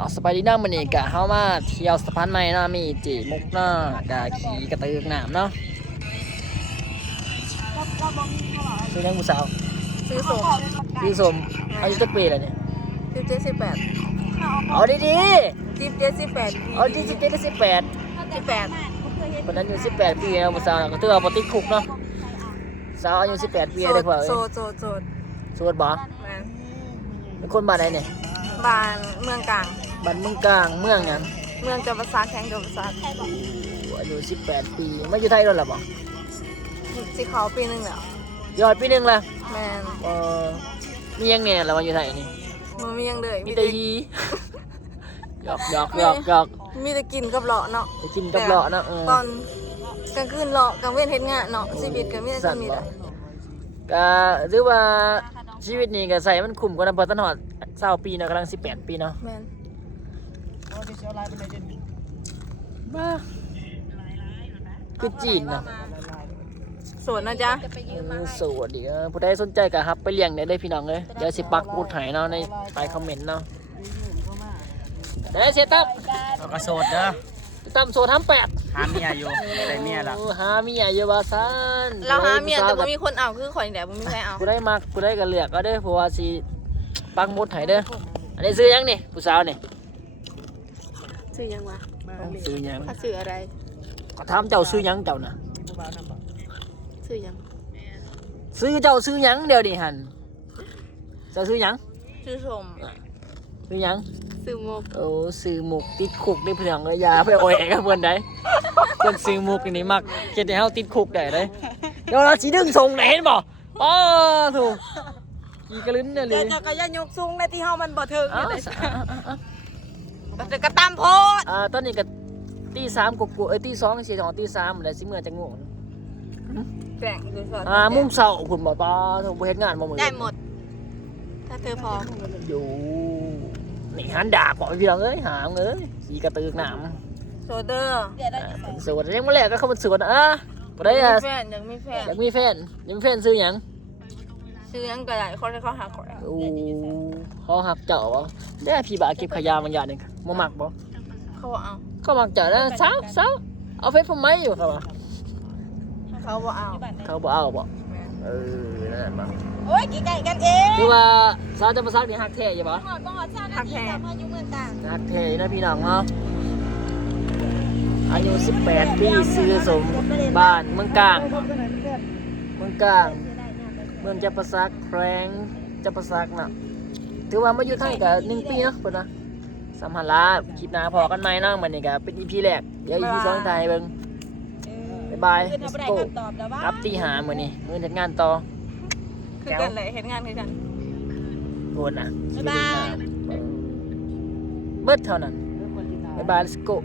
เอาสไปดีน้ามันนี่กะเฮามาเที่ยวสะพานใหม่เนาะมีจีมุกเนาะกะขี่กระตือกน้ำเนาะซื้อยังผู้สาว ซื้อสม ซื้อสมอายุจักปีแล้วเนี่ย 17 18เอาดี 17 18ๆเอาดี17 18 18คนนั้นอยู่18 ปีแล้วผู้สาวก็ถือว่าบ่ติดคุกเนาะสาวอายุ18 ปีได้กว่าเอ้ย โสด โสดบ่ แม่น เป็นคนบ้านใดเนี่ย บ้านเมืองกลาง บ้านเมืองกลางเมืองหยัง เมืองจับประสาทแข่งจับประสาท อายุ18 ปีมาอยู่ไทยแล้วล่ะบ่ สิเขาปีนึงแล้ว ยอดปีหนึงละ แม่น มียังแน่แล้วมาอยู่ไทยนี่ มันมียังเลย มีแต่ฮีหยอกมีแต่กินกับเลาะเนาะ ไปกินกับเลาะเนาะ ตอนกลางคืนเลาะกลางเว้นเฮ็ดงานเนาะชีวิตก็มีแต่ชีวิตอะ ก็ถือว่าชีวิตนี้ก็ใส่มันคุ้มกว่านะเพราะตลอด20 ปีเนาะกำลัง18 ปีเนาะ แม่น บ้าคือจีนเนาะ โสดนะจ๊ะ สวัสดีผู้ใดสนใจก็ครับไปเลี้ยงได้พี่น้องเลยเดี๋ยวสิปักหมุดให้เนาะในใต้คอมเมนต์เนาะได้เสียตั้ม เราก็โสดเด้อ ตั้มโสดทำ8 หาเมียอยู่ได้เมียละ หาเมียอยู่ว่าซั่น เราหาเมียแต่บ่มีคนเอาคือข่อยนี่แหละบ่มีใครเอา ผู้ใดมักผู้ใดก็เลือกเอาเด้อเพราะว่าสิปักหมุดให้เด้ออันนี้ซื้อยังนี่ผู้สาวนี่ ชื่อยังวะ ซื้อยัง ถ้าชื่ออะไร ก็ถามเจ้าซื้อยังเจ้าน่ะ ชื่อยัง ซื้อเจ้าซื้อยังเดี๋ยวนี้หั่นเจ้าซื้อยัง ชื่อชม ซื้อยัง ชื่อมุก โอ้ซื้อหมกติดคุกได้เพียงเลยอย่าไปโอยแกับเพิ่นได้เพิ่นซื้อหมกนี่มักเฮ็ดให้เฮาติดคุกได้เด้เดี๋ยวเราสิดึงส่งได้เห็นบ่ป้อถูกกี่กระลิ้นเนี่ยเล แต่ ย จักรยานยกสูงในที่เฮามันบ่ถึง อ้าว เลยแต่กระตามโพด ตอนนี้ก็ตี3กว่าๆตี2สิของตี3แล้วสิเมื่อจังโง่ แกล้งดูสอด มุ่งเช้าพุ่นบ่ป้าถูกบ่เฮ็ดงานบ่มื้อ ได้หมด ถ้าเธอพร้อม อยู่นี่หันดากบ่พี่น้องเอ้ยหามเอ้ยสีกระตือกน้ำ โซเดอร์ สวดยังมาแรกก็เข้ามาสวดบ่ได้ มีแฟนยังมีแฟน อยากมีแฟนยังมีแฟนซื้อหยัง ซื้อยังก็ได้คนที่เขาหาข่อย โอ้เขาหักเจ้าบ่ได้พี่บ่าเก็บขยะบางอย่างนี่บ่มักบ่ เขาบอกเอา เขามักเจ้านะสาวเอาไฟผมไหมอยู่เขาว่า เขาบอกเอา เขาบ่เอาบ่นั่นบ่ โอ้ยกี่ไก่กันเอง คือว่าสาวจะมาซักนี่ฮักแท้อยู่บ่ หักแพง ฮักแท้นะพี่น้องเนาะอายุ18 ปีซื้อสมบ้านเมืองกลางเมืองจับประซักแขวงจับประซักน่ะถือว่ามาอยู่ไทยก็1 ปีเนาะเพิ่นว่าสัมภาระคลิปหน้าพอกันใหม่เนาะมื้อนี้ก็เป็น EP แรกเดี๋ยว EP 2ถ่ายให้เบิ่งบ๊ายบาย let's go ครับตีหามื้อนี้มื้อเฮ็ดงานต่อ คือกันเลยเห็นงานคือกัน โอนน่ะบ๊ายบายเบิดเท่านั้นบ๊ายบาย let's go